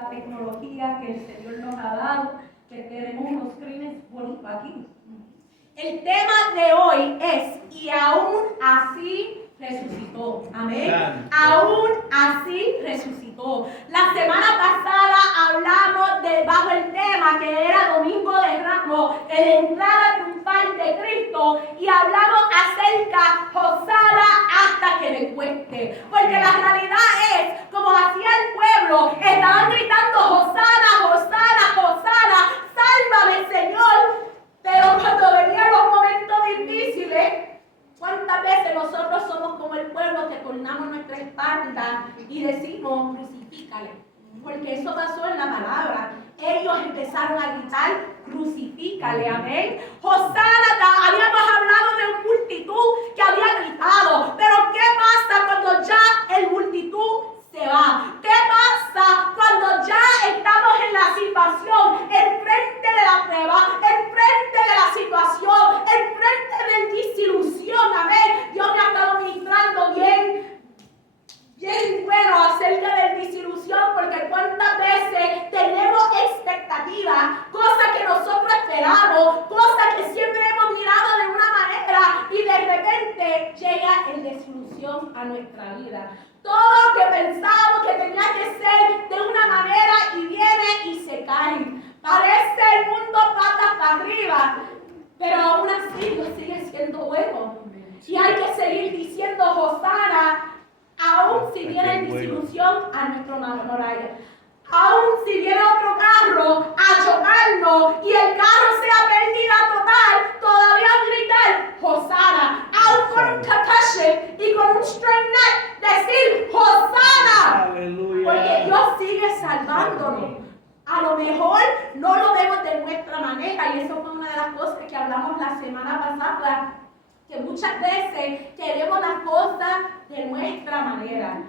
la tecnología que el Señor nos ha dado, que tenemos unos screens bonitos aquí. El tema de hoy es, y aún así resucitó. Amén. Aún así resucitó. La semana pasada hablamos bajo el tema que era Domingo de Ramos, la entrada triunfal de Cristo, y hablamos acerca, Hosana hasta que me cueste. Porque la realidad es, como hacía el pueblo, estaban gritando Hosana, Hosana, Hosana, sálvame Señor. Pero cuando venían los momentos difíciles, ¿cuántas veces nosotros somos como el pueblo que tornamos nuestra espalda y decimos, crucifícale? Porque eso pasó en la palabra. Ellos empezaron a gritar, crucifícale, amén. Hosana, habíamos hablado de una multitud que había gritado. Pero ¿qué pasa cuando ya el multitud se va? ¿Qué pasa cuando ya estamos en la situación, enfrente de la prueba, enfrente de la situación, enfrente de desilusión? Amén. Dios me ha estado ministrando bien bueno acerca de desilusión, porque cuántas veces tenemos expectativas, cosas que nosotros esperamos, cosas que siempre hemos mirado de una manera y de repente llega el desilusión a nuestra vida. Todo lo que pensábamos que tenía que ser de una manera y viene y se cae. Parece el mundo patas para arriba, pero aún así Dios sigue siendo bueno. Y hay que seguir diciendo Hosana, aún si viene desilusión a nuestro Moraya. Aún si viene otro carro a chocarnos y el carro sea pérdida total, todavía gritar Hosana. Aún con un concussion y con un strain neck, decir Hosana. Porque Dios sigue salvándonos. A lo mejor no lo vemos de nuestra manera, y eso fue una de las cosas que hablamos la semana pasada, que muchas veces queremos las cosas de nuestra manera.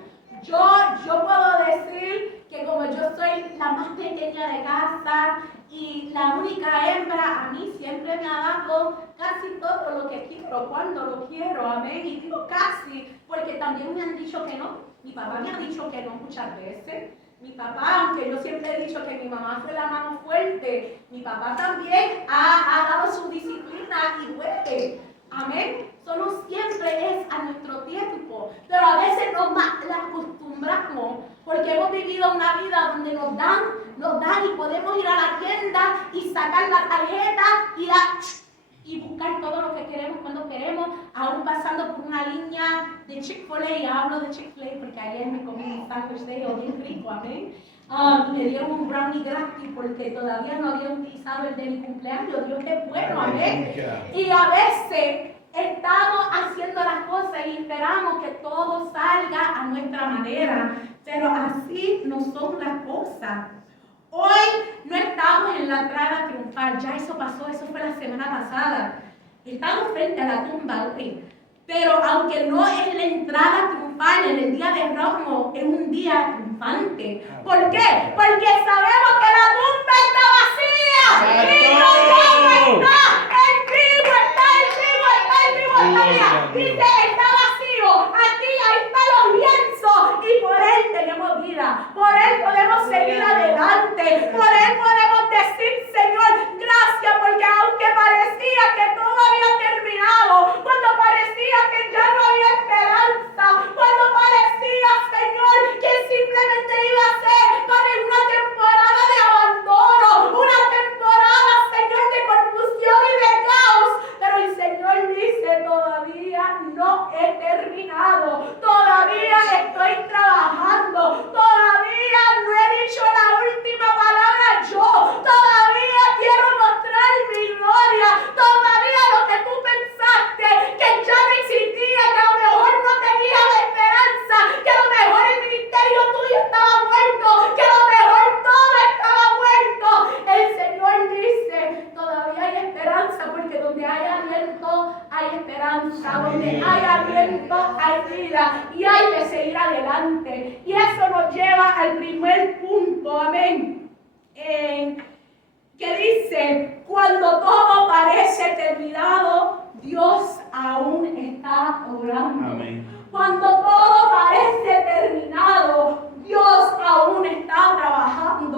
Yo puedo decir que como yo soy la más pequeña de casa y la única hembra, a mí siempre me ha dado casi todo lo que quiero, cuando lo quiero, amén. Y digo casi, porque también me han dicho que no. Mi papá me ha dicho que no muchas veces. Mi papá, aunque yo siempre he dicho que mi mamá fue la mano fuerte, mi papá también ha dado su disciplina y duele. Amén. Solo siempre es a nuestro tiempo, pero a veces nos acostumbramos porque hemos vivido una vida donde nos dan y podemos ir a la tienda y sacar la tarjeta y buscar todo lo que queremos cuando queremos, aún pasando por una línea de Chick-fil-A. Y hablo de Chick-fil-A porque ayer me comí un sándwich de ellos bien rico, amén. Y me dieron un brownie gratis porque todavía no había utilizado el de mi cumpleaños. Dios es bueno, amén. Y a veces estamos haciendo las cosas y esperamos que todo salga a nuestra manera, pero así no son las cosas. Hoy no estamos en la entrada triunfal, ya eso pasó, eso fue la semana pasada. Estamos frente a la tumba hoy, pero aunque no es la entrada triunfal, en el día de Ramos es un día triunfante. ¿Por qué? Porque sabemos que la tumba está vacía. ¡Cristo no está! ¡El vivo está! Dice, está vacío, aquí ahí están los lienzos y por él tenemos vida, por él podemos seguir adelante, por él podemos decir, Señor, gracias, porque aunque parecía que todo había terminado, cuando parecía que ya no había esperanza, cuando parecía, Señor, que simplemente iba a ser para una temporada de abandono, una temporada, Señor, de confusión y de caos, pero el Señor dice, todavía no he terminado, todavía estoy trabajando, todavía no he dicho la última palabra yo, todavía quiero mostrar mi gloria, todavía lo que tú pensaste que ya no existía, que a lo mejor no tenía la esperanza, que a lo mejor el ministerio tuyo estaba muerto, que a lo mejor todo estaba muerto, el Señor dice, todavía hay esperanza, porque donde hay aliento hay esperanza, donde hay aliento hay vida y hay que seguir adelante. Y eso nos lleva al primer punto, amén, que dice, cuando todo parece terminado, Dios aún está obrando. Amén. Cuando todo parece terminado, Dios aún está trabajando.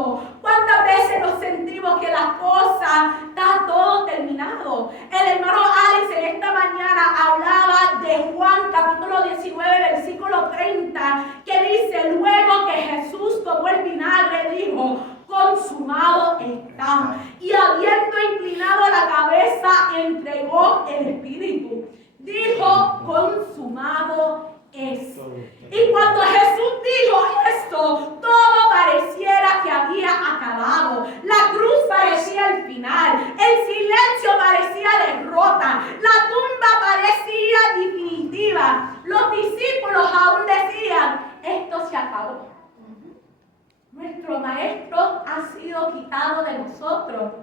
Maestro ha sido quitado de nosotros,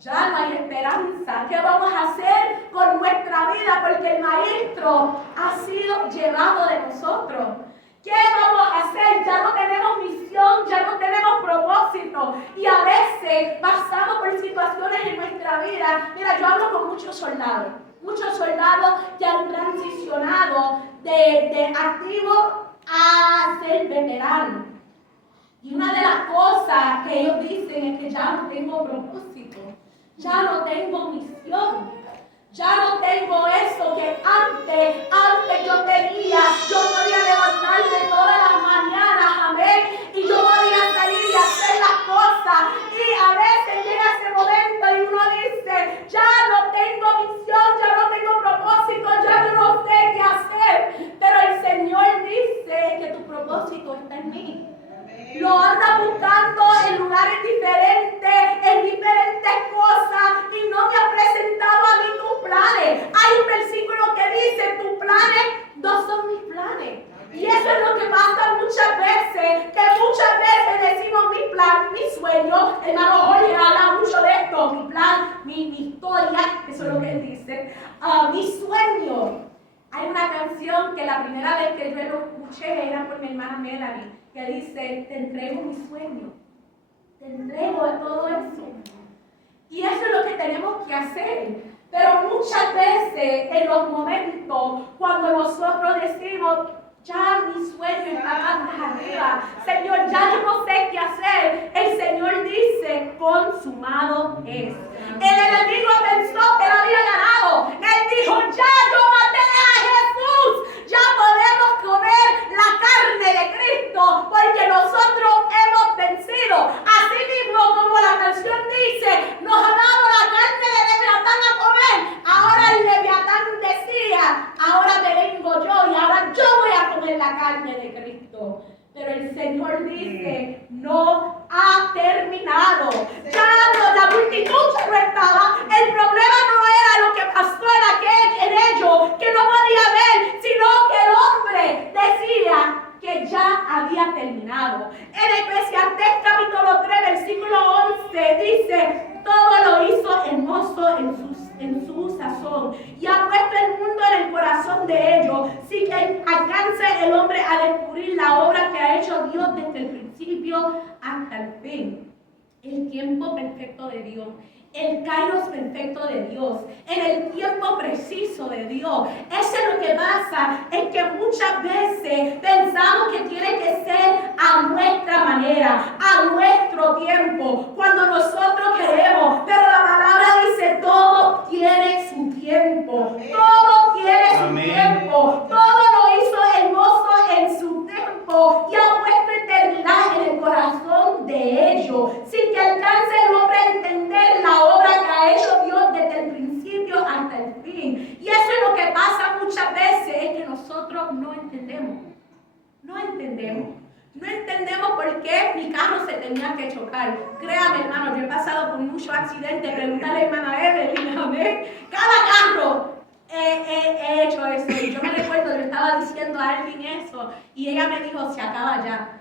ya no hay esperanza. ¿Qué vamos a hacer con nuestra vida? Porque el Maestro ha sido llevado de nosotros. ¿Qué vamos a hacer? Ya no tenemos misión, ya no tenemos propósito. Y a veces pasamos por situaciones en nuestra vida. Mira, yo hablo con muchos soldados que han transicionado de activo a ser veterano. Y una de las cosas que ellos dicen es que ya no tengo propósito, ya no tengo misión, ya no tengo eso que antes yo tenía. Yo podía levantarme todas las mañanas, amén, y yo podía salir y hacer las cosas. Y a veces llega ese momento y uno dice, ya no tengo misión, ya no tengo propósito, ya yo no sé qué hacer. Pero el Señor dice que tu propósito está en mí. Lo anda buscando en lugares diferentes, en diferentes cosas, y no me ha presentado a mí tus planes. Hay un versículo que dice, tus planes no son mis planes. Y eso es lo que pasa muchas veces, que muchas veces decimos mi plan, mi sueño. Hermano Jorge habla mucho de esto, mi plan, mi historia, eso es lo que él dice, mi sueño. Hay una canción que la primera vez que yo lo escuché era por mi hermana Melanie, que dice, te entrego mi sueño, te entrego todo eso. Y eso es lo que tenemos que hacer. Pero muchas veces en los momentos cuando nosotros decimos, ya mi sueño está más arriba, Señor, ya yo no sé qué hacer, el Señor dice, consumado es. El enemigo pensó que lo había ganado. Él dijo, ya yo maté a Jesús, ya podemos comer la carne de Cristo, porque nosotros hemos vencido. Así mismo como la canción dice, nos ha dado la carne de Leviatán a comer. Ahora el Leviatán decía, ahora me vengo yo y ahora yo voy a comer la carne de Cristo. Pero el Señor dice, no ha terminado. Ya no, la multitud se no estaba. El problema no era lo que pasó en ellos, que no podía ver, sino que el hombre decía que ya había terminado. En Eclesiastés capítulo 3, versículo 11, dice, todo lo hizo hermoso en su sazón, y ha puesto el mundo en el corazón de ellos, sin que alcance el hombre a descubrir la obra que ha hecho Dios desde el principio hasta el fin. El tiempo perfecto de Dios, el kairos perfecto de Dios, en el tiempo preciso de Dios. Eso es lo que pasa, es que muchas veces pensamos que tiene que ser a nuestra manera, a nuestro tiempo, cuando nosotros queremos, pero la palabra dice, todo tiene su tiempo, todo tiene su tiempo, todo lo hizo hermoso en su tiempo, y ha puesto eternidad en el corazón de ellos, sin que alcance el hombre a entender la obra que ha hecho Dios desde el principio hasta el fin. Y eso es lo que pasa muchas veces, es que nosotros no entendemos. No entendemos por qué mi carro se tenía que chocar. Créame, hermano, yo he pasado por muchos accidentes. Pregúntale a hermana Evelyn, amén. Cada carro he hecho eso. Y yo me recuerdo, yo estaba diciendo a alguien eso, y ella me dijo, se acaba ya.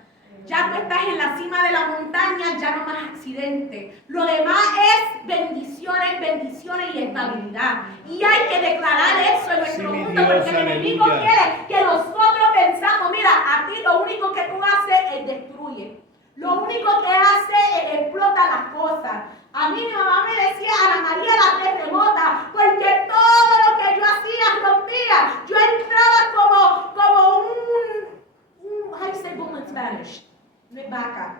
Ya tú estás en la cima de la montaña, ya no más accidentes. Lo demás es bendiciones y estabilidad. Y hay que declarar eso en nuestro mundo, porque el enemigo quiere que nosotros pensamos, mira, a ti lo único que tú haces es destruye. Lo único que hace es explota las cosas. A mí mi mamá me decía, Ana María la terremota, porque todo lo que yo hacía rompía. Yo entraba como un how do you say bull in Spanish? No es vaca.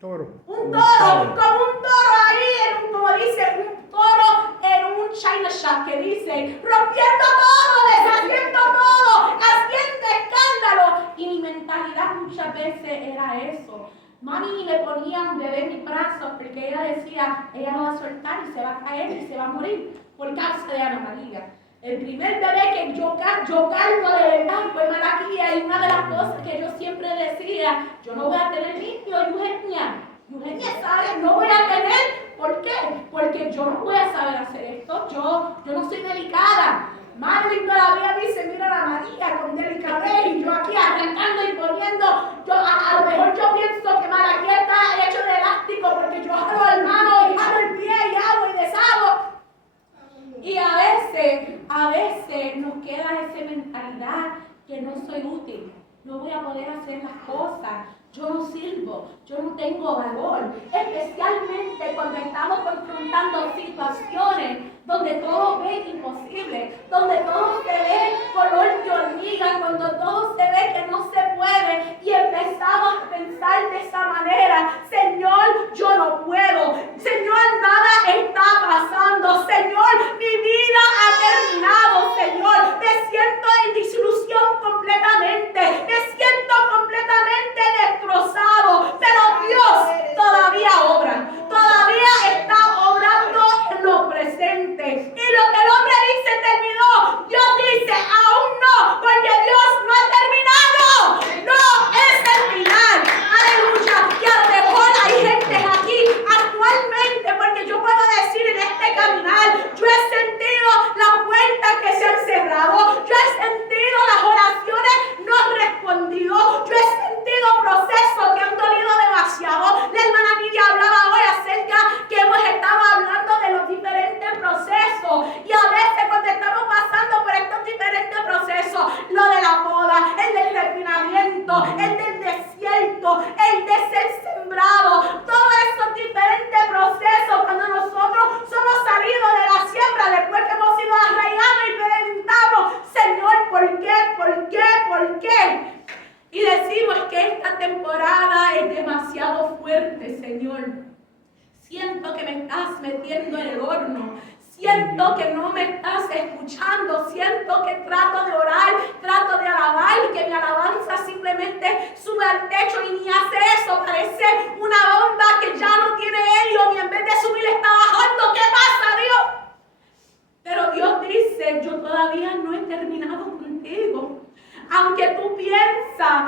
Toro. Un toro, como un toro ahí, como dice, un toro en un china shop que dice, rompiendo todo, deshaciendo todo, haciendo escándalo. Y mi mentalidad muchas veces era eso. Mami me ponía un bebé en mis brazos porque ella decía, ella lo va a soltar y se va a caer y se va a morir por causa de Ana María. El primer bebé que yo cargo de verdad fue Malaquía, y una de las cosas que yo siempre decía, yo no voy a tener niños, Eugenia sabe, no voy a tener, ¿por qué? Porque yo no voy a saber hacer esto, yo no soy delicada. Marvin todavía dice, mira a la María con delicadez, y yo aquí arrancando y poniendo, a lo mejor yo pienso que Malaquía está hecho que no soy útil, no voy a poder hacer las cosas, yo no sirvo, yo no tengo valor, especialmente cuando estamos confrontando situaciones donde todo ve imposible, donde todo se ve color de hormiga, cuando todo se ve que no se puede y empezamos a pensar de esa manera: Señor, yo no puedo, Señor, nada está pasando, Señor, mi vida ha terminado, Señor, me siento en disolución completamente, me siento completamente destrozado, pero Dios todavía obra, todavía está obrando en lo presente. Y lo que el hombre dice terminó, Dios dice aún no, porque Dios no ha terminado, no es el final. Aleluya. Y a lo mejor hay gente aquí actualmente, porque yo puedo decir en este caminar, yo he sentido las puertas que se han cerrado, yo he sentido las oraciones no respondidas, yo he sentido procesos que han dolido demasiado. La hermana Nidia hablaba hoy acerca que hemos estado hablando de los diferentes procesos, y a veces cuando estamos pasando por estos diferentes procesos, lo de la poda, el del refinamiento, el del desierto, el de ser sembrado, todos esos diferentes procesos, cuando nosotros somos salidos de la siembra después que hemos sido arraigados y preguntamos: Señor, ¿por qué? ¿Por qué? ¿Por qué? Y decimos que esta temporada es demasiado fuerte, Señor. Siento que me estás metiendo en el horno. Siento que no me estás escuchando. Siento que trato de orar, trato de alabar, y que mi alabanza simplemente sube al techo y ni hace eso. Parece una bomba que ya no tiene helio y en vez de subir está bajando. ¿Qué pasa, Dios? Pero Dios dice: yo todavía no he terminado contigo. Aunque tú piensas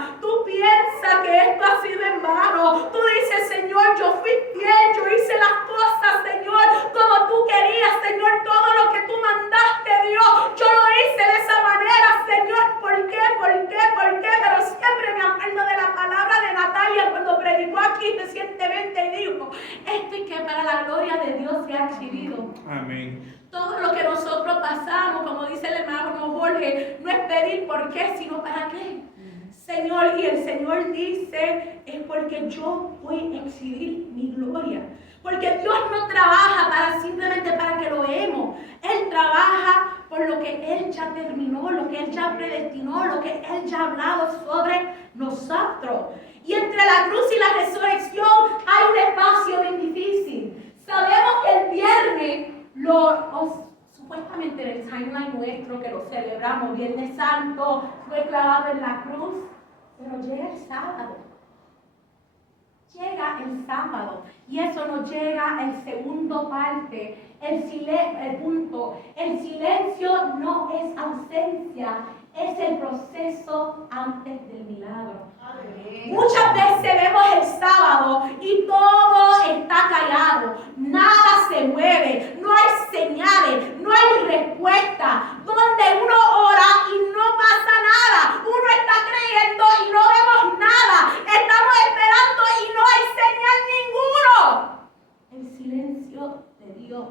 que esto ha sido en vano, tú dices: Señor, yo fui fiel, yo hice las cosas, Señor, como tú querías, Señor, todo lo que tú mandaste, Dios, yo lo hice de esa manera, Señor. ¿Por qué? ¿Por qué? ¿Por qué? Pero siempre me acuerdo de la palabra de Natalia cuando predicó aquí recientemente y dijo: esto es que para la gloria de Dios se ha exhibido. Amén. Todo lo que nosotros pasamos, como dice el hermano Jorge, no es pedir por qué, sino para qué. Señor, y el Señor dice: es porque yo voy a exhibir mi gloria. Porque Dios no trabaja simplemente para que lo veamos. Él trabaja por lo que Él ya terminó, lo que Él ya predestinó, lo que Él ya ha hablado sobre nosotros. Y entre la cruz y la resurrección hay un espacio bien difícil. Sabemos que el viernes supuestamente en el timeline nuestro que lo celebramos, Viernes Santo, fue clavado en la cruz, pero llega el sábado. Llega el sábado y eso nos llega en segundo parte, el punto. El silencio no es ausencia, es el proceso antes del milagro. Amén. Muchas veces vemos el sábado y todo está callado, nada se mueve, no hay señales, no hay respuesta, donde uno ora y no pasa nada, uno está creyendo y no vemos nada, estamos esperando y no hay señal ninguno. El silencio de Dios,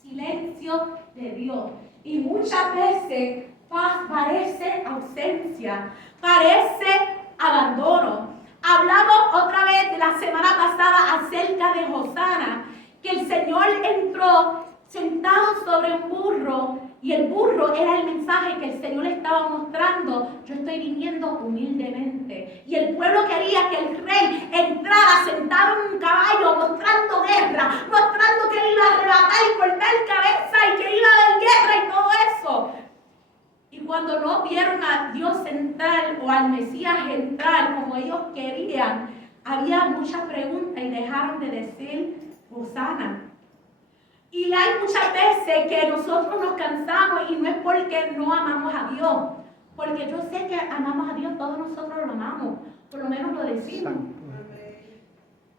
silencio de Dios. Y muchas veces parece ausencia, parece abandono. Hablamos otra vez de la semana pasada acerca de Hosana, que el Señor entró sentado sobre un burro, y el burro era el mensaje que el Señor estaba mostrando: yo estoy viniendo humildemente. Y el pueblo quería que el rey entrara sentado en un caballo, mostrando guerra, mostrando que él iba a arrebatar y cortar cabeza y que iba a haber guerra y todo eso. Y cuando no vieron a Dios entrar o al Mesías entrar como ellos querían, había muchas preguntas y dejaron de decir Hosana. Y hay muchas veces que nosotros nos cansamos y no es porque no amamos a Dios, porque yo sé que amamos a Dios, todos nosotros lo amamos, por lo menos lo decimos.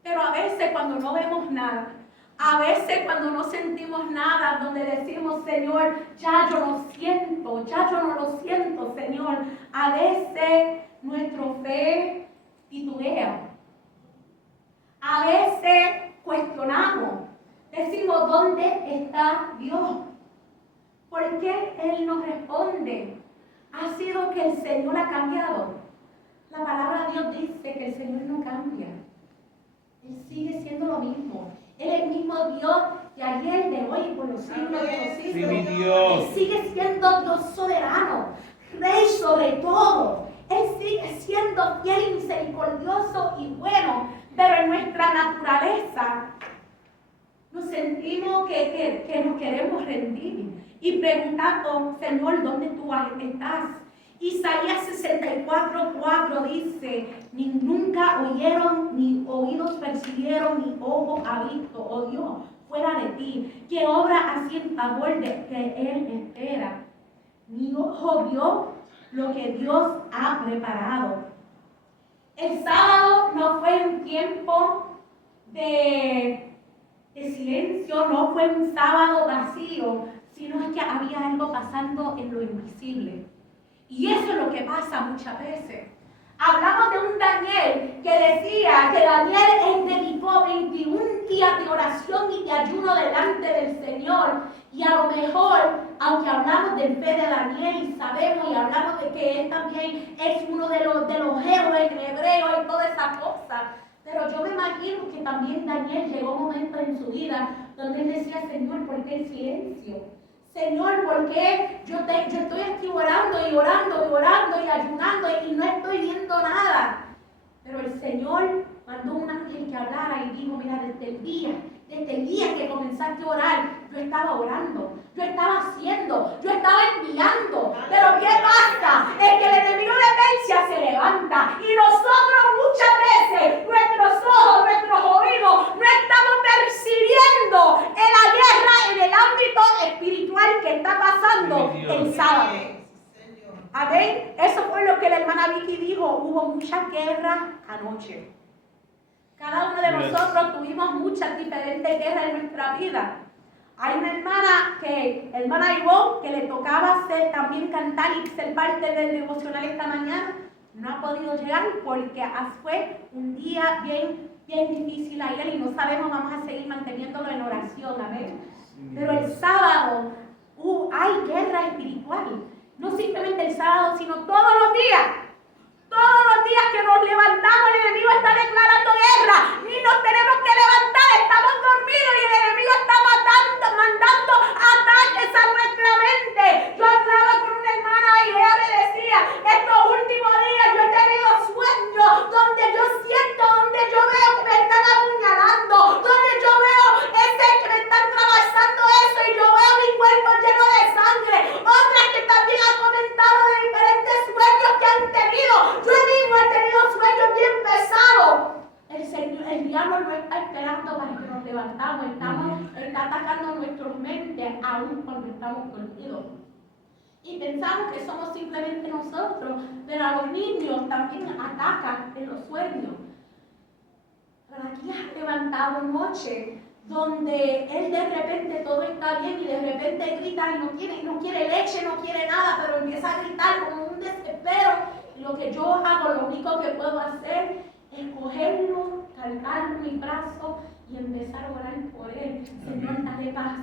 Pero a veces cuando no vemos nada, a veces cuando no sentimos nada, donde decimos: Señor, ya yo no siento, ya yo no lo siento, Señor, a veces nuestra fe titubea. A veces cuestionamos. Decimos: ¿dónde está Dios? ¿Por qué Él no responde? ha sido que el Señor ha cambiado. La palabra de Dios dice que el Señor no cambia. Él sigue siendo lo mismo. Él es el mismo Dios de ayer, de hoy y por los siglos de los siglos. Sí, mi Dios. Él sigue siendo Dios soberano, Rey sobre todo. Él sigue siendo fiel y misericordioso y bueno, pero en nuestra naturaleza nos sentimos que nos queremos rendir y preguntando, Señor, ¿dónde tú estás? Isaías 64:4 dice, ni nunca oyeron, ni oídos percibieron, ni ojo ha visto, oh Dios, fuera de ti, que obra así en favor de que Él espera. Ni ojo vio lo que Dios ha preparado. El sábado no fue un tiempo de silencio, no fue un sábado vacío, sino es que había algo pasando en lo invisible. Y eso es lo que pasa muchas veces. Hablamos de un Daniel que decía que Daniel dedicó 21 días de oración y de ayuno delante del Señor. Y a lo mejor, aunque hablamos del fe de Daniel y sabemos y hablamos de que él también es uno de los héroes hebreos y todas esas cosas, pero yo me imagino que también Daniel llegó un momento en su vida donde él decía, Señor, ¿por qué el silencio? Señor, ¿por qué yo estoy aquí orando y orando y orando y ayunando y no estoy viendo nada? Pero el Señor mandó un ángel que hablara y dijo, mira, desde el día que comenzaste a orar, yo estaba orando, yo estaba haciendo, yo estaba enviando. Pero ¿qué pasa? Es que el enemigo de Persia se levanta y nosotros muchas veces, nuestros ojos, nuestros oídos, no estamos percibiendo en la guerra, en el ámbito espiritual que está pasando el sábado. Amén. Eso fue lo que la hermana Vicky dijo. Hubo mucha guerra anoche. Cada uno de nosotros tuvimos muchas diferentes guerras en nuestra vida. Hay una hermana Ivonne, que le tocaba también cantar y ser parte del devocional esta mañana. No ha podido llegar porque fue un día bien difícil ayer y no sabemos, vamos a seguir manteniéndolo en oración, amén. Pero el sábado hay guerra espiritual. No simplemente el sábado, sino todos los días. Todos los días que nos levantamos, el enemigo está declarando guerra. Ni nos tenemos que levantar, estamos dormidos y el enemigo está mandando ataques a nuestra mente. Yo hablaba con una hermana y ella me decía, estos últimos días yo he tenido sueños donde yo siento, donde yo veo que me están apuñalando, donde yo veo que me están atravesando eso y yo veo mi cuerpo lleno de sangre. Otras que también han comentado de diferentes sueños que han tenido. Yo mismo he tenido sueños bien pesados. El diablo no está esperando para que nos levantamos. Está atacando nuestras mentes aún cuando estamos dormidos. Y pensamos que somos simplemente nosotros, pero a los niños también atacan en los sueños. Pero aquí has levantado noche donde él de repente todo está bien y de repente grita y no quiere leche, no quiere nada, pero empieza a gritar como un desespero. Lo que yo hago, lo único que puedo hacer es cogerlo, cargarlo en mi brazo y empezar a orar por él. Señor, dale paz.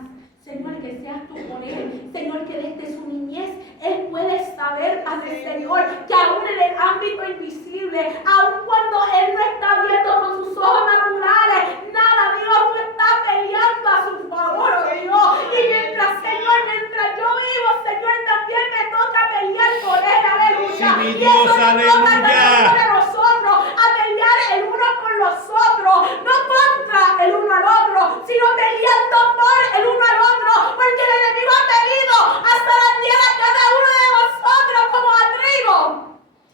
Señor, que seas tú con él. Señor, que desde su niñez él puede saber, Padre Señor, que aún en el ámbito invisible, aún cuando él no está viendo con sus ojos naturales, nada, Dios no está peleando a su favor, oh Dios. Y mientras, Señor, mientras yo vivo, Señor, también me toca pelear por él, aleluya. Sí, mi Y Dios, eso nos toca a aleluya. cada uno de nosotros, a pelear el uno por los otros, no contra el uno al otro, sino peleando por el uno al otro. Porque el enemigo ha venido hasta dañar a cada uno de nosotros como a trigo.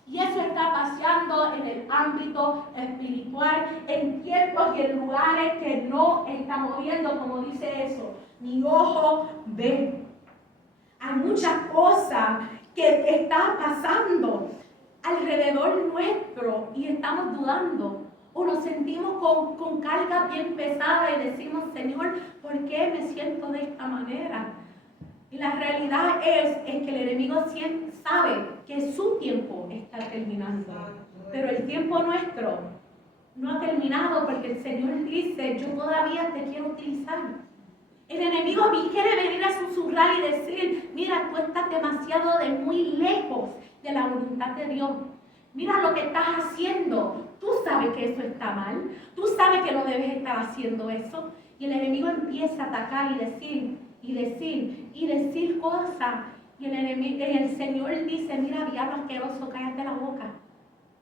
Y eso está paseando en el ámbito espiritual, en tiempos y en lugares que no estamos viendo, como dice eso. Ni ojo ve. Hay muchas cosas que están pasando alrededor nuestro y estamos dudando. O nos sentimos con carga bien pesada y decimos, Señor, ¿por qué me siento de esta manera? Y la realidad es que el enemigo sabe que su tiempo está terminando. Pero el tiempo nuestro no ha terminado porque el Señor dice, yo todavía te quiero utilizar. El enemigo quiere venir a susurrar y decir, mira, tú estás demasiado de muy lejos de la voluntad de Dios. Mira lo que estás haciendo. Tú sabes que eso está mal. Tú sabes que no debes estar haciendo eso. Y el enemigo empieza a atacar y decir cosas. Y el Señor dice, mira, diablo asqueroso, cállate la boca.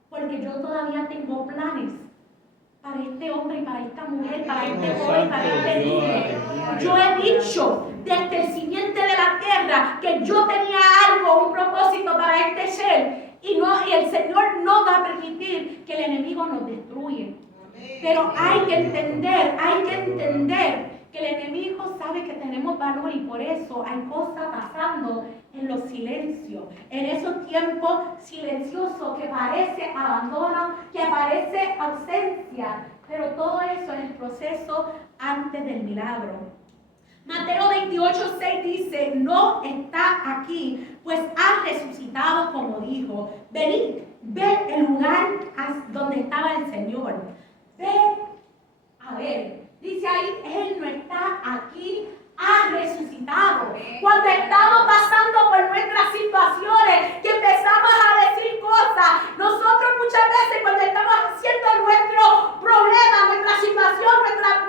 Porque yo todavía tengo planes para este hombre y para esta mujer, para este joven, para este niño. Yo he dicho desde el simiente de la tierra que yo tenía algo, un propósito para este ser. Y el Señor no va a permitir que el enemigo nos destruya. Pero hay que entender que el enemigo sabe que tenemos valor y por eso hay cosas pasando en los silencios, en esos tiempos silenciosos que parece abandono, que parece ausencia, pero todo eso es el proceso antes del milagro. Mateo 28:6 dice, no está aquí, pues ha resucitado como dijo. Venid, ve el lugar donde estaba el Señor. Ve a ver, dice ahí, Él no está aquí, ha resucitado. Cuando estamos pasando por nuestras situaciones, que empezamos a decir cosas, nosotros muchas veces cuando estamos haciendo nuestro problema, nuestra situación,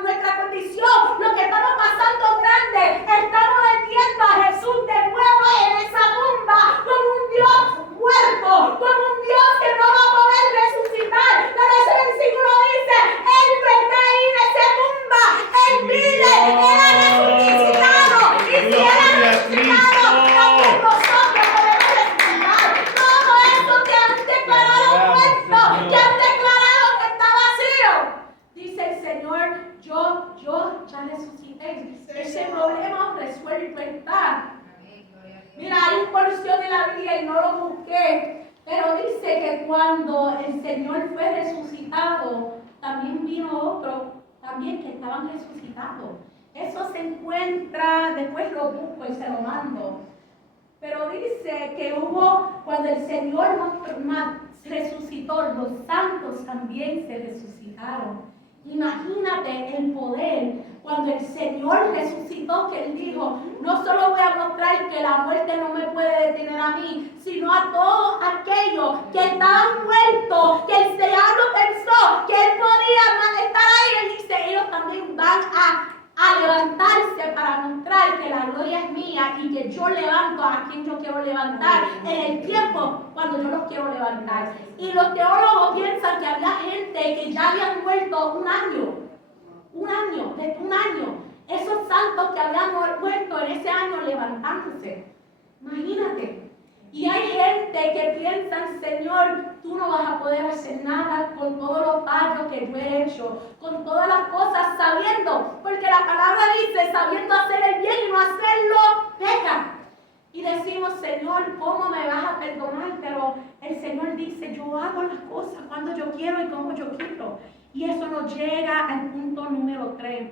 nuestra condición, lo que estamos pasando grande, estamos metiendo a Jesús de nuevo en esa tumba como un Dios muerto, como un Dios que no va a poder resucitar. Pero ese versículo dice, Él no está ahí en esa tumba, Él vive, Él ha resucitado. Y si Él ha resucitado, también nosotros podemos resucitar. Todo eso que han declarado muerto, que han declarado que está vacío. Dice el Señor, yo ya resucité. Ese problema resuelto está. Mira, hay una porción en la Biblia y no lo busqué, pero dice que cuando el Señor fue resucitado, también vino otro, también que estaban resucitados. Eso se encuentra, después lo busco y se lo mando. Pero dice que cuando el Señor resucitó, los santos también se resucitaron. Imagínate el poder cuando el Señor resucitó, que Él dijo, no solo voy a mostrar que la muerte no me puede detener a mí, sino a todos aquellos que estaban muertos, que el diablo pensó que Él podía estar ahí. Él dice, ellos también van a levantarse para mostrar que la gloria es mía y que yo levanto a quien yo quiero levantar en el tiempo cuando yo los quiero levantar. Y los teólogos piensan que había gente que ya habían muerto un año. Esos santos que habían muerto en ese año levantándose. Imagínate. Y hay gente que piensa, Señor, tú no vas a poder hacer nada con todos los fallos que yo he hecho, con todas las cosas sabiendo, porque la palabra dice, sabiendo hacer el bien y no hacerlo, peca. Y decimos, Señor, ¿cómo me vas a perdonar? Pero el Señor dice, yo hago las cosas cuando yo quiero y como yo quiero. Y eso nos llega al punto número 3.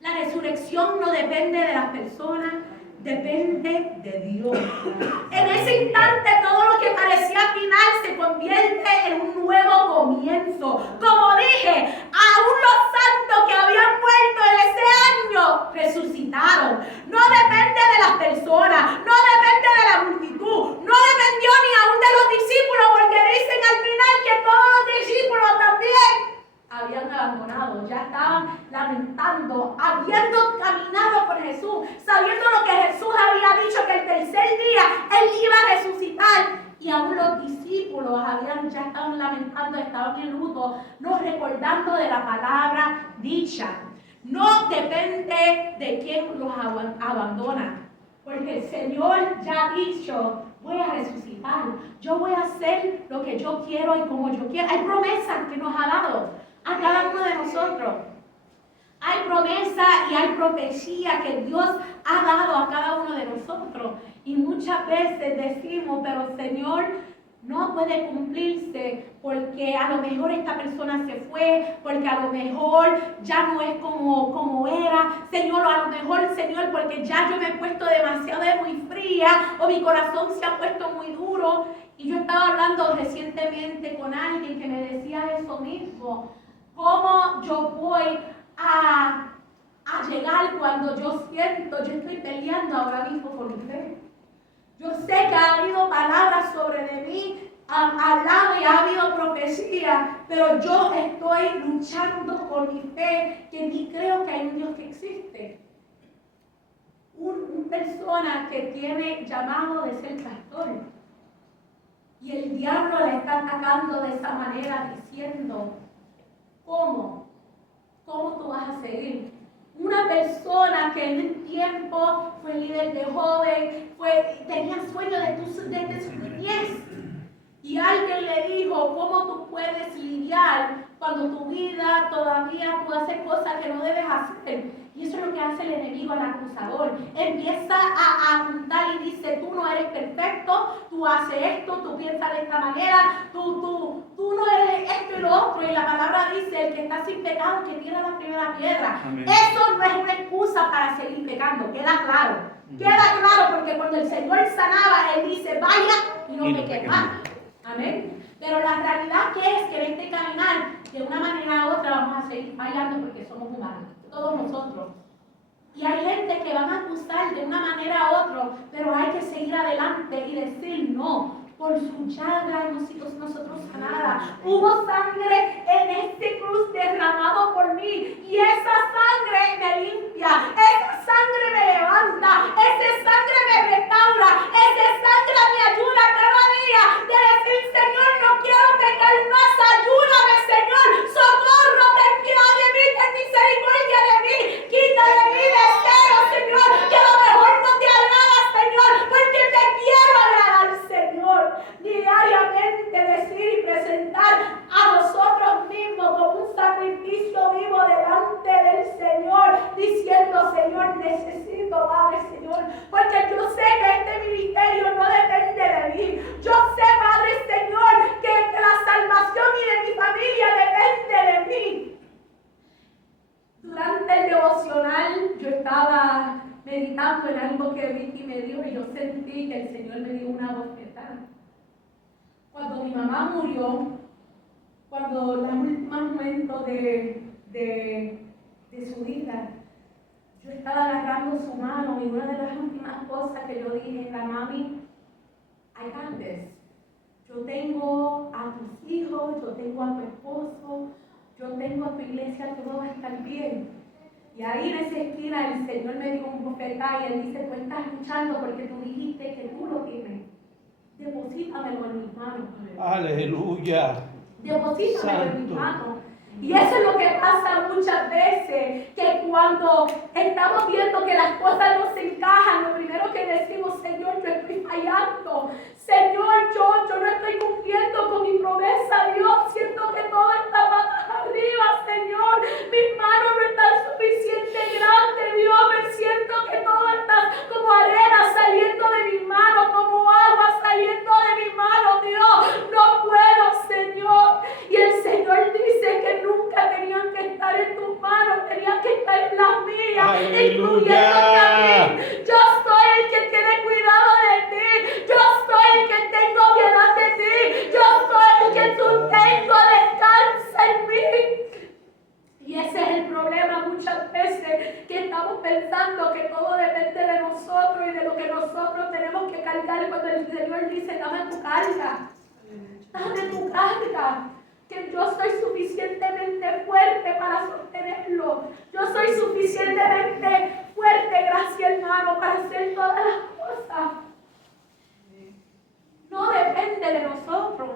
La resurrección no depende de las personas, depende de Dios. En ese instante todo lo que parecía final se convierte en un nuevo comienzo. Como dije, aún los santos que habían muerto en ese año resucitaron. No depende de las personas, no depende de la multitud, no dependió ni aún de los discípulos, porque dicen al final que todos los discípulos también habían abandonado, ya estaban lamentando, habiendo caminado por Jesús, sabiendo lo que Jesús había dicho, que el tercer día Él iba a resucitar. Y aún los discípulos ya estaban lamentando, estaban en luto, no recordando de la palabra dicha. No depende de quién los abandona, porque el Señor ya ha dicho, voy a resucitar, yo voy a hacer lo que yo quiero y como yo quiero. Hay promesas que nos ha dado a cada uno de nosotros. Hay promesa y hay profecía que Dios ha dado a cada uno de nosotros. Y muchas veces decimos, pero Señor, no puede cumplirse porque a lo mejor esta persona se fue, porque a lo mejor ya no es como era. Señor, a lo mejor, Señor, porque ya yo me he puesto demasiado muy fría o mi corazón se ha puesto muy duro. Y yo estaba hablando recientemente con alguien que me decía eso mismo. ¿Cómo yo voy a llegar cuando cuando yo estoy peleando ahora mismo con mi fe. Yo sé que ha habido palabras sobre de mí, hablado y ha habido profecía, pero yo estoy luchando con mi fe, que ni creo que hay un Dios que existe. Una persona que tiene llamado de ser pastor, y el diablo la está atacando de esa manera, diciendo, ¿cómo tú vas a seguir? Una persona que en un tiempo fue líder de joven, tenía sueños desde su niñez. Y alguien le dijo, ¿cómo tú puedes lidiar cuando tu vida todavía tú haces cosas que no debes hacer? Y eso es lo que hace el enemigo, el acusador. Empieza a apuntar y dice, tú no eres perfecto, tú haces esto, tú piensas de esta manera, tú no eres esto y lo otro. Y la palabra dice, el que está sin pecado, que tire la primera piedra. Amén. Eso no es una excusa para seguir pecando, queda claro. Queda claro, porque cuando el Señor sanaba, Él dice, vaya y no peques más. Amén. Pero la realidad que es que en este caminar, de una manera u otra, vamos a seguir fallando porque somos humanos, todos nosotros. Y hay gente que van a acusar de una manera u otra, pero hay que seguir adelante y decir no. Por su llaga hemos sido nosotros sanadas. Hubo sangre en este cruz derramado por mí. Y esa sangre me limpia. Esa sangre me levanta. Esa sangre me restaura. Esa sangre me ayuda cada día. De decir, Señor, no quiero pecar más. Ayúdame, Señor. Socorro, ten piedad de mí. Ten misericordia de mí. Quita de mí deseo, Señor. Que a lo mejor no te agrada, Señor. Porque te quiero agradar, Señor. Diariamente decir y presentar a nosotros mismos como un sacrificio vivo delante del Señor, diciendo, Señor, necesito, Padre, Señor, porque yo sé que este ministerio no depende de mí. Yo sé, Padre, Señor, que la salvación y de mi familia depende de mí. Durante el devocional yo estaba meditando en algo que Vicky me dio y yo sentí que el Señor me dio una bofetada. Cuando mi mamá murió, cuando los últimos momentos de su vida, yo estaba agarrando su mano y una de las últimas cosas que yo dije era, mami, I got this. Yo tengo a tus hijos, yo tengo a tu esposo, yo tengo a tu iglesia, todo va a estar bien. Y ahí en esa esquina el Señor me dio un bofetá y Él dice, tú estás luchando porque tú dijiste que tú lo tienes. Deposítamelo en mis manos. Aleluya. Deposítamelo en mis manos. Y eso es lo que pasa muchas veces, que cuando estamos viendo que las cosas no se encajan, lo primero que decimos, Señor, yo estoy fallando. Señor, yo no estoy cumpliendo con mi promesa, Dios. Siento que todo está patas arriba, Señor. Mis manos no están suficientemente grandes, Dios. Me siento que todo está como arena saliendo de mis manos, como agua saliendo de mis manos, Dios. No puedo, Señor. Y el Señor dice que nunca tenían que estar en tus manos, tenían que estar en las mías, incluyéndome a mí. Yo soy el que tiene cuidado de ti. Yo soy el que tengo piedad de ti. Yo soy el que tú tengo descansa en mí. Y ese es el problema muchas veces, que estamos pensando que todo depende de nosotros y de lo que nosotros tenemos que cargar, cuando el Señor dice, dame tu carga. Dame tu carga. Que yo soy suficientemente fuerte para sostenerlo. Yo soy suficientemente fuerte, gracias hermano, para hacer todas las cosas. No depende de nosotros.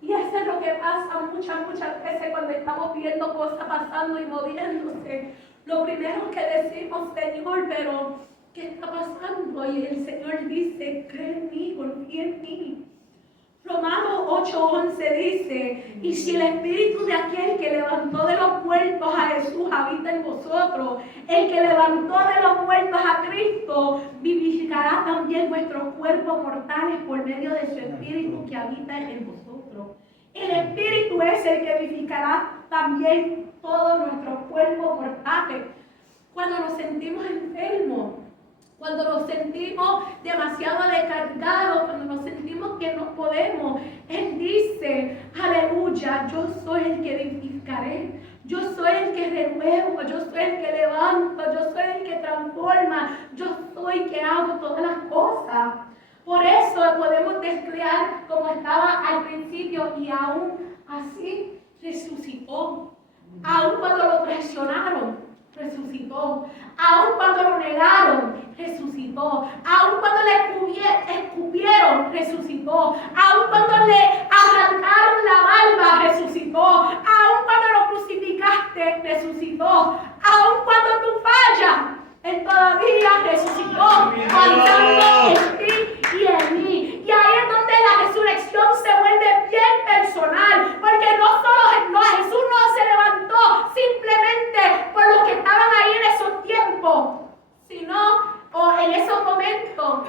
Y eso es lo que pasa muchas veces cuando estamos viendo cosas pasando y moviéndose. Lo primero que decimos, Señor, pero ¿qué está pasando? Y el Señor dice, cree en mí, confía en mí. Romanos 8:11 dice, y si el espíritu de aquel que levantó de los muertos a Jesús habita en vosotros, el que levantó de los muertos a Cristo vivificará también vuestros cuerpos mortales por medio de su espíritu que habita en vosotros. El espíritu es el que vivificará también todos nuestros cuerpos mortales. Cuando nos sentimos enfermos, cuando nos sentimos demasiado descargados, cuando nos sentimos que no podemos, Él dice, aleluya, yo soy el que vivificaré, yo soy el que renuevo, yo soy el que levanto. levanto, yo soy el que transforma, yo soy el que hago todas las cosas. Por eso podemos declarar como estaba al principio y aún así resucitó. Aún cuando lo traicionaron, resucitó. Aún cuando lo negaron, resucitó. Aún cuando le escupieron, resucitó. Aún cuando le arrancaron la barba, resucitó. Aún cuando lo crucificaste, resucitó. Aún cuando tú fallas, Él todavía resucitó, habitando en ti y en mí. Y ahí es donde la resurrección se vuelve bien personal, porque Jesús no se levantó simplemente por los que estaban ahí en esos tiempos, o en esos momentos,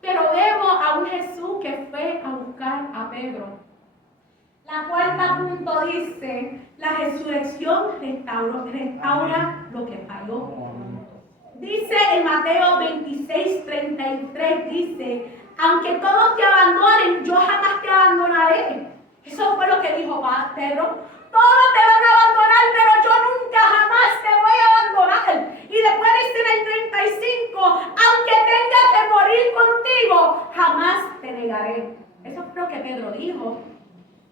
pero vemos a un Jesús que fue a buscar a Pedro. La cuarta punto dice, la resurrección restaura lo que falló. Dice en Mateo 26:33, dice, aunque todos te abandonen, yo jamás te abandonaré. Eso fue lo que dijo Pedro. Todos te van a abandonar, pero yo nunca jamás te voy a abandonar. Y después dice en el 35, aunque tenga que morir contigo, jamás te negaré. Eso fue lo que Pedro dijo.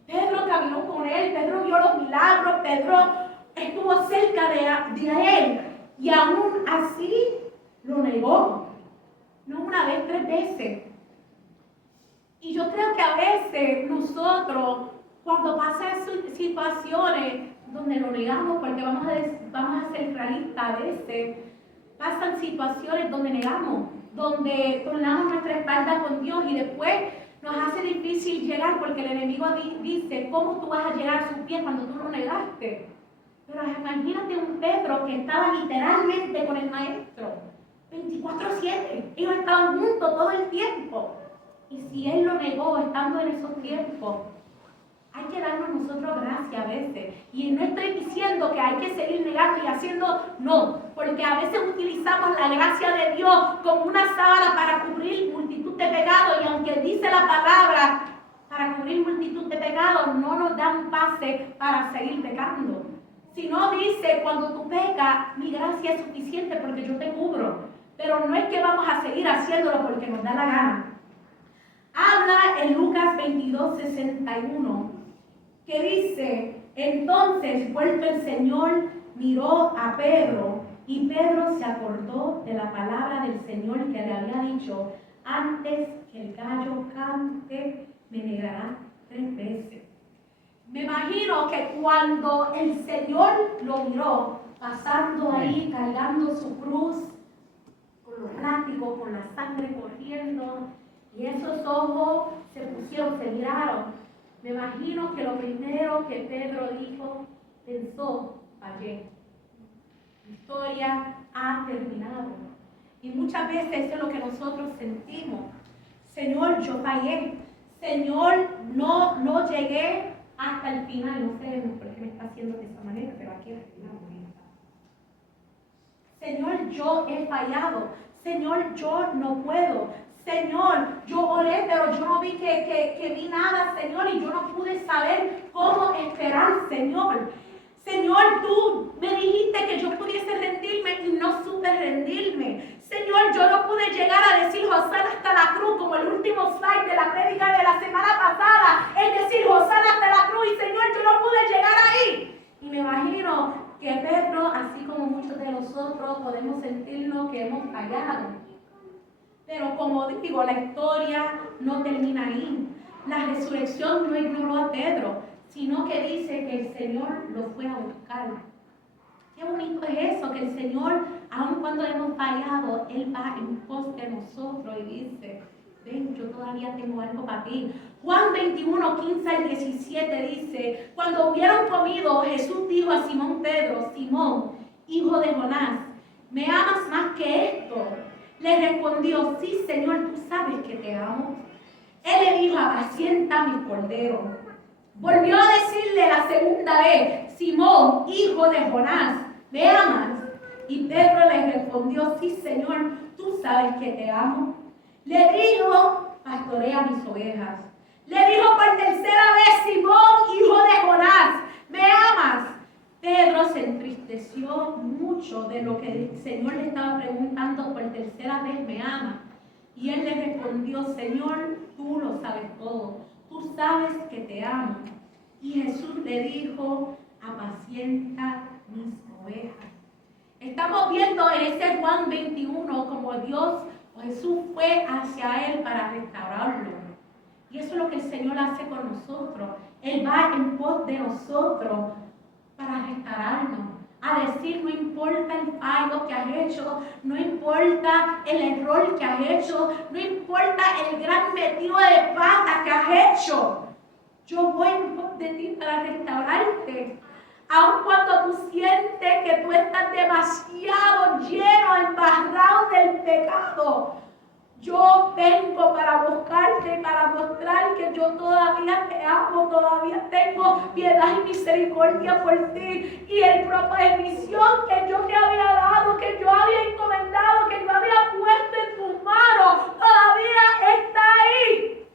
Pedro caminó con él, Pedro vio los milagros, Pedro estuvo cerca de él. Y aún así lo negó. No una vez, 3 veces. Y yo creo que a veces nosotros, cuando pasan situaciones donde lo negamos, porque vamos a ser realistas, a veces pasan situaciones donde negamos, donde tornamos nuestra espalda con Dios y después nos hace difícil llegar porque el enemigo dice, ¿cómo tú vas a llegar a sus pies cuando tú lo negaste? Pero imagínate un Pedro que estaba literalmente con el maestro, 24/7. Ellos estaban juntos todo el tiempo. Y si él lo negó estando en esos tiempos, hay que darnos nosotros gracia a veces. Y no estoy diciendo que hay que seguir negando y haciendo, no. Porque a veces utilizamos la gracia de Dios como una sábana para cubrir multitud de pecados. Y aunque dice la palabra, para cubrir multitud de pecados, no nos da un pase para seguir pecando. Si no dice, cuando tú pecas, mi gracia es suficiente porque yo te cubro. Pero no es que vamos a seguir haciéndolo porque nos da la gana. Habla en Lucas 22:61, que dice, entonces vuelto el Señor, miró a Pedro, y Pedro se acordó de la palabra del Señor que le había dicho, antes que el gallo cante, me negará 3 veces. Me imagino que cuando el Señor lo miró, pasando ahí, cargando su cruz, con los látigos, con la sangre corriendo, y esos ojos se miraron. Me imagino que lo primero que Pedro pensó, fallé. La historia ha terminado. Y muchas veces eso es lo que nosotros sentimos. Señor, yo fallé. Señor, no llegué hasta el final. No sé por qué me está haciendo de esa manera, pero aquí al final. Señor, yo he fallado. Señor, yo no puedo. Señor, yo oré, pero yo no vi que vi nada, Señor, y yo no pude saber cómo esperar, Señor. Señor, tú me dijiste que yo pudiese rendirme y no supe rendirme. Señor, yo no pude llegar a decir Hosana hasta la cruz, como el último slide de la prédica de la semana pasada, es decir, Hosana hasta la cruz, y Señor, yo no pude llegar ahí. Y me imagino que Pedro, así como muchos de nosotros, podemos sentirnos que hemos fallado. Pero como digo, la historia no termina ahí. La resurrección no ignoró a Pedro, sino que dice que el Señor lo fue a buscar. Qué bonito es eso, que el Señor, aun cuando hemos fallado, Él va en pos de nosotros y dice, ven, yo todavía tengo algo para ti. Juan 21:15-17 dice, cuando hubieron comido, Jesús dijo a Simón Pedro, Simón, hijo de Jonás, ¿me amas más que esto? Le respondió, sí, Señor, tú sabes que te amo. Él le dijo, apacienta mis corderos. Volvió a decirle la segunda vez, Simón, hijo de Jonás, ¿me amas? Y Pedro le respondió, sí, Señor, tú sabes que te amo. Le dijo, pastorea mis ovejas. Le dijo por tercera vez, Simón, hijo de Jonás, ¿me amas? Pedro se entristeció mucho mucho de lo que el Señor le estaba preguntando por tercera vez, ¿me ama? Y él le respondió, Señor, tú lo sabes todo, tú sabes que te amo. Y Jesús le dijo, apacienta mis ovejas. Estamos viendo en ese Juan 21 como Dios o Jesús fue hacia él para restaurarlo. Y eso es lo que el Señor hace con nosotros. Él va en pos de nosotros para restaurarnos. A decir, no importa el fallo que has hecho, no importa el error que has hecho, no importa el gran metido de pata que has hecho. Yo voy en pos de ti para restaurarte. Aun cuando tú sientes que tú estás demasiado lleno, embarrado del pecado, yo vengo para buscarte, para mostrar que yo todavía te amo, todavía tengo piedad y misericordia por ti. Y el propósito que yo te había dado, que yo había encomendado, que yo había puesto en tus manos, todavía está ahí.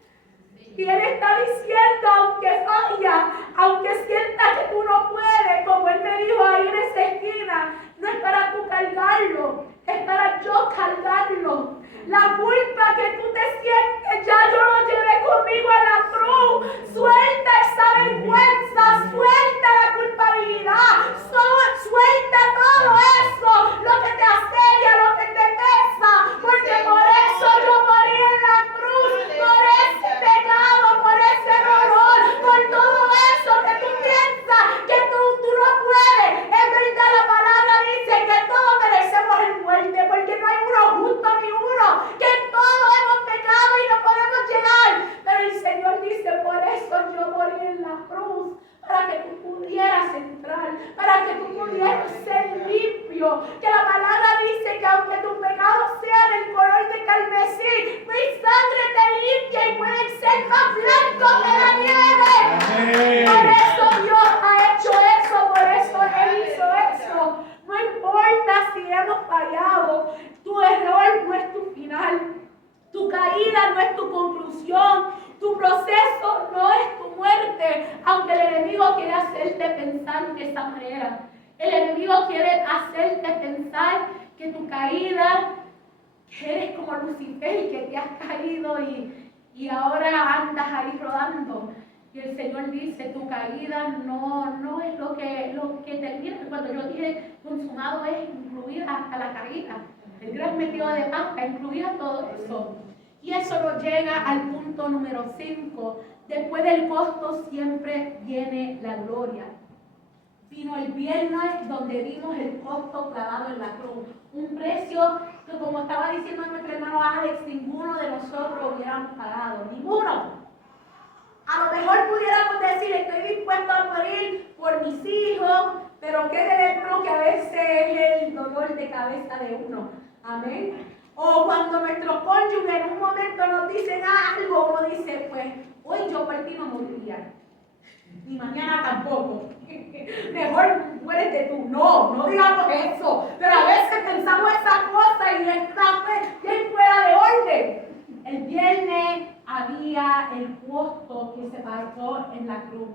Y Él está diciendo, aunque falla, aunque sienta que tú no puedes, como Él me dijo ahí en esa esquina, no es para tú cargarlo, es para yo cargarlo. La culpa que tú te sientes, ya yo lo llevé conmigo a la cruz. Suelta esa vergüenza, suelta la culpabilidad, suelta todo eso, lo que te asedia, lo que te pesa, porque por eso yo morí en la cruz, por ese pecado, por ese dolor, por todo eso que tú piensas que tú no puedes. Es verdad, la palabra dice que todos merecemos el muerte, porque no hay uno justo ni uno, que todos hemos pecado y no podemos llegar. Pero el Señor dice, por eso yo morí en la cruz, para que tú pudieras entrar, para que tú pudieras ser limpio. Que la palabra dice que aunque tus pecados sean del color de carmesí, mi sangre te limpia y pueden ser más blancos que la nieve. Por eso Dios ha hecho eso, por eso Él hizo eso. No importa si hemos fallado, tu error no es tu final, tu caída no es tu conclusión, tu proceso no es tu muerte, aunque el enemigo quiere hacerte pensar de esa manera. El enemigo quiere hacerte pensar que tu caída, que eres como Lucifer, que te has caído y ahora andas ahí rodando. Y el Señor dice, tu caída no es lo que termina. Cuando yo dije consumado es incluir hasta la caída, el gran metido de pasta, incluía todo eso. Y eso nos llega al punto número 5. Después del costo siempre viene la gloria. Vino el viernes donde vimos el costo clavado en la cruz. Un precio que, como estaba diciendo nuestro hermano Alex, ninguno de nosotros hubiéramos pagado. Ninguno. A lo mejor pudiéramos decir, estoy dispuesto a morir por mis hijos, pero qué de uno que a veces es el dolor de cabeza de uno. Amén. O cuando nuestros cónyuges en un momento nos dicen algo, uno dice, pues, hoy yo por ti no moriría. Ni mañana tampoco. Mejor muérete tú. No digamos eso. Pero a veces pensamos esas cosas y está bien fuera de orden. El viernes había el costo que se pagó en la cruz.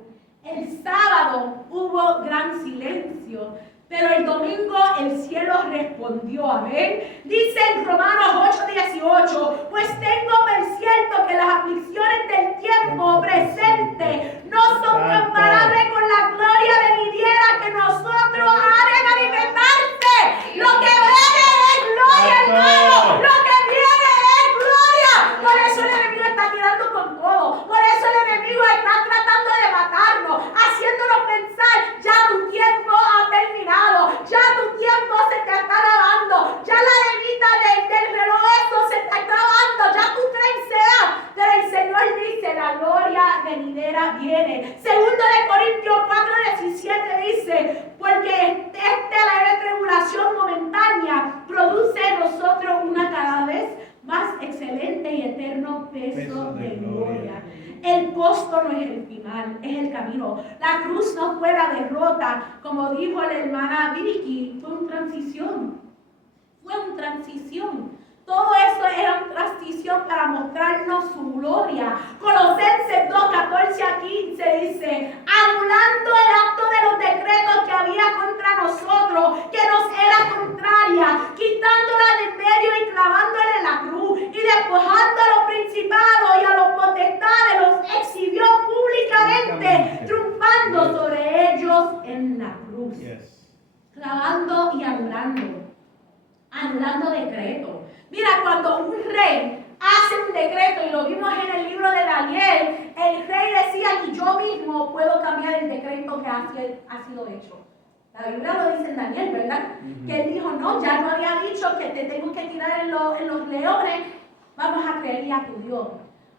El sábado hubo gran silencio. Pero el domingo el cielo respondió, amén. Dice en Romanos 8:18, pues tengo por cierto que las aflicciones del tiempo presente no son comparables con la gloria venidera que nosotros ha de manifestarse. Lo que viene es gloria, hermano. Lo que viene es gloria. Por eso el enemigo está tirando con todo. Por eso el enemigo está tratando de matarnos, haciéndonos pensar, ya tu tiempo ha terminado, ya tu tiempo se te está acabando, ya la levita del reloj esto se está acabando, ya tu tren se va. Pero el Señor dice, la gloria venidera viene. Segundo de Corintios 4:17 dice, porque esta leve tribulación momentánea produce en nosotros una cada vez más excelente y eterno peso de gloria. El costo no es el final, es el camino. La cruz no fue la derrota, como dijo la hermana Vicky, fue una transición. Fue una transición. Todo eso era una transición para mostrarnos su gloria. Colosenses 2:14-15 dice, anulando el acto de los decretos que había contra nosotros, que nos era anulando decretos. Mira, cuando un rey hace un decreto, y lo vimos en el libro de Daniel, el rey decía, y yo mismo puedo cambiar el decreto que ha sido hecho. La Biblia lo dice en Daniel, ¿verdad? Que él dijo, no, ya no había dicho que te tengo que tirar en los leones, vamos a creerle a tu Dios.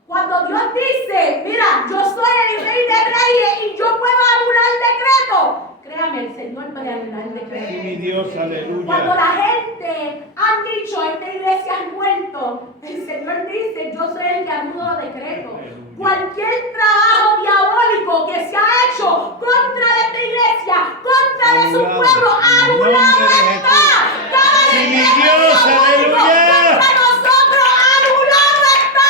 Cuando Dios dice, mira, yo soy el rey de reyes y yo puedo anular el decreto, créame, el Señor puede anular el decreto. Sí, mi Dios, aleluya. Cuando la gente han dicho, esta iglesia es muerto, el Señor dice, yo soy el que anulo los decretos. Cualquier trabajo diabólico que se ha hecho contra esta iglesia, contra de su pueblo, anulado está. Sí, mi Dios, aleluya. Contra nosotros, anulado está.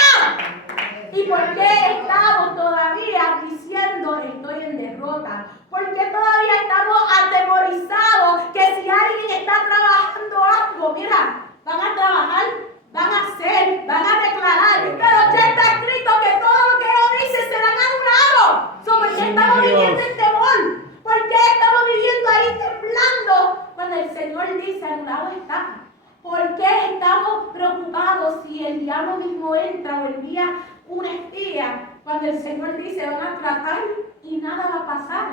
¿Y por qué estamos todavía diciendo estoy en derrota? ¿Por qué todavía estamos atemorizados que si alguien está trabajando algo, mira, van a trabajar, van a hacer, van a declarar, pero ya está escrito que todo lo que ellos dicen serán anulados? ¿Por qué estamos viviendo en temor? ¿Por qué estamos viviendo ahí temblando cuando el Señor dice anulado está? ¿Por qué estamos preocupados si el diablo mismo entra o envía una espía cuando el Señor dice van a tratar y nada va a pasar?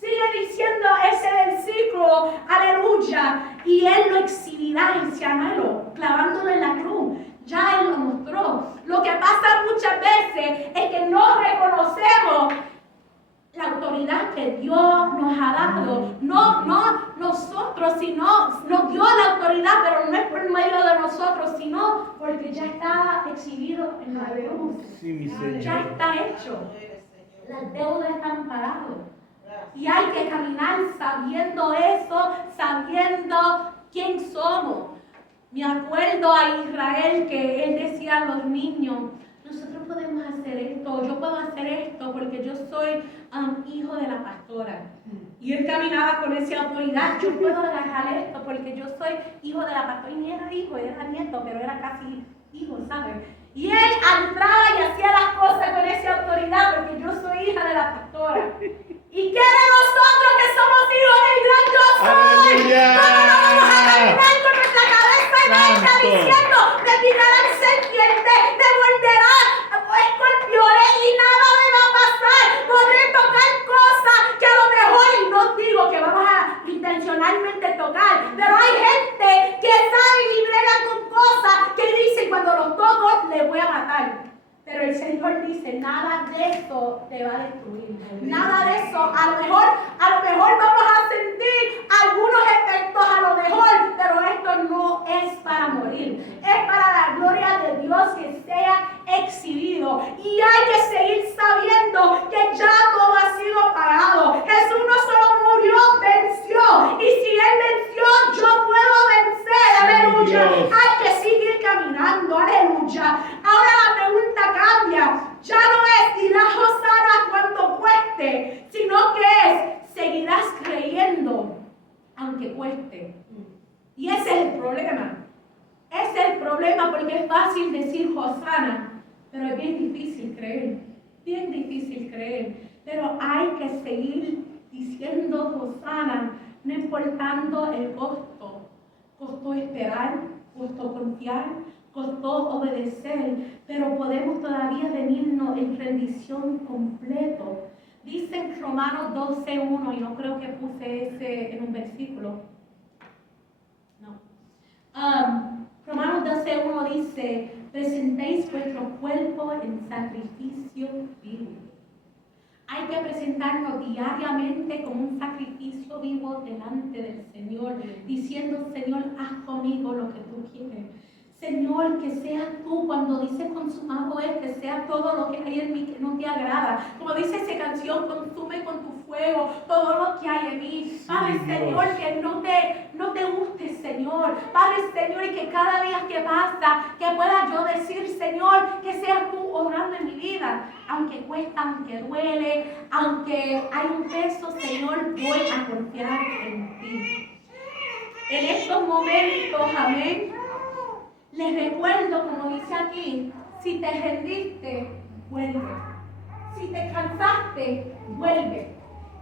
Sigue diciendo ese versículo, aleluya, y Él lo exhibirá en cianuro, clavándolo en la cruz. Ya Él lo mostró. Lo que pasa muchas veces es que no reconocemos la autoridad que Dios nos ha dado. No nosotros, sino nos dio la autoridad, pero no es por medio de nosotros, sino porque ya está exhibido en la cruz. Sí, mi Señor. Ya está hecho. Las deudas están pagadas. Y hay que caminar sabiendo eso, sabiendo quién somos. Me acuerdo a Israel que él decía a los niños, nosotros podemos hacer esto, yo puedo hacer esto porque yo soy hijo de la pastora. Y él caminaba con esa autoridad, yo puedo agarrar esto porque yo soy hijo de la pastora. Y ni era hijo, era nieto, pero era casi hijo, ¿sabes? Y él entraba y hacía las cosas con esa autoridad porque yo soy hija de la pastora. ¿Y qué de nosotros que somos hijos del gran yo soy? ¡Aleluya! ¿Cómo no vamos a caminar con nuestra cabeza alta diciendo, me picarán serpientes, me morderán escorpiones y nada me va a pasar? Podré tocar cosas que a lo mejor, y no digo que vamos a intencionalmente tocar, pero hay gente que sabe y brega con cosas que dicen cuando los toco les voy a matar. Pero el Señor dice, nada de eso te va a destruir. Nada de eso. A lo mejor vamos a sentir algunos efectos, a lo mejor, pero esto no es para morir. Es para la gloria de Dios que sea exhibido. Y hay que seguir sabiendo que ya todo ha sido pagado. Jesús no solo murió, venció. Y si Él venció, yo puedo vencer. Aleluya. Hay que seguir caminando. Aleluya. Ahora la pregunta cambia. Ya no es dirás Hosana cuando cueste, sino que es seguirás creyendo aunque cueste. Y ese es el problema. Ese es el problema porque es fácil decir Hosana, pero es bien difícil creer. Bien difícil creer. Pero hay que seguir diciendo Hosana, no importando el costo. Costó esperar, costó confiar, costó obedecer, pero podemos todavía venirnos en rendición completo. Dice en Romanos 12:1, y no creo que puse ese en un versículo. No. Romanos 12:1 dice, presentéis vuestro cuerpo en sacrificio vivo. Hay que presentarnos diariamente como un sacrificio vivo delante del Señor, diciendo, Señor, haz conmigo lo que tú quieres. Señor, que seas tú, cuando dice consumado es, que sea todo lo que hay en mí que no te agrada. Como dice esa canción, consume con tu fuego todo lo que hay en mí. Padre, Señor, que no te guste, Señor. Padre, Señor, y que cada día que pasa, que pueda yo decir, Señor, que seas tú obrando en mi vida. Aunque cuesta, aunque duele, aunque hay un peso, Señor, voy a confiar en ti. En estos momentos, amén. Les recuerdo, como dice aquí, si te rendiste, vuelve. Si te cansaste, vuelve.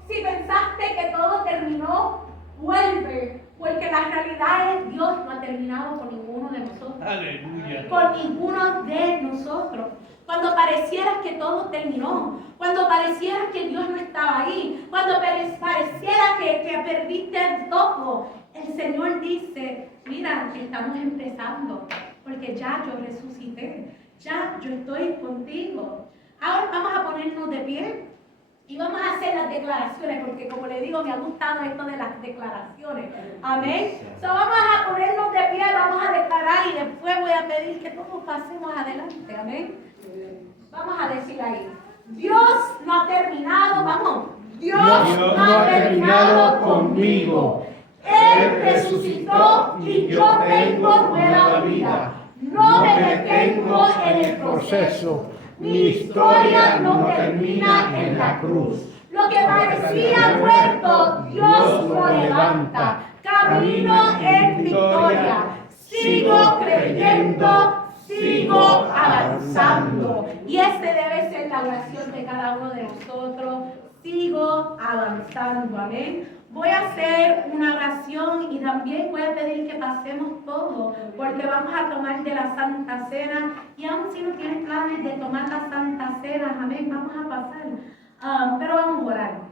Si pensaste que todo terminó, vuelve. Porque la realidad es Dios no ha terminado con ninguno de nosotros. Aleluya. Con ninguno de nosotros. Cuando pareciera que todo terminó, cuando pareciera que Dios no estaba ahí, cuando pareciera que perdiste todo, el Señor dice, mira, estamos empezando, porque ya yo resucité, ya yo estoy contigo. Ahora vamos a ponernos de pie y vamos a hacer las declaraciones, porque como le digo, me ha gustado esto de las declaraciones. Amén. So, vamos a ponernos de pie, vamos a declarar y después voy a pedir que todos pasemos adelante. Amén. Vamos a decir ahí, Dios no ha terminado, vamos. Dios no ha terminado conmigo. Él resucitó y yo tengo nueva vida. No me detengo en el proceso. Mi historia no termina en la cruz. Lo que parecía muerto, Dios lo levanta. Camino en victoria. Sigo creyendo. Sigo avanzando. Y este debe ser la oración de cada uno de nosotros. Sigo avanzando. Amén. Voy a hacer una oración y también voy a pedir que pasemos todo, porque vamos a tomar de la Santa Cena. Y aun si no tienes planes de tomar la Santa Cena, amén, vamos a pasar. Pero vamos a orar.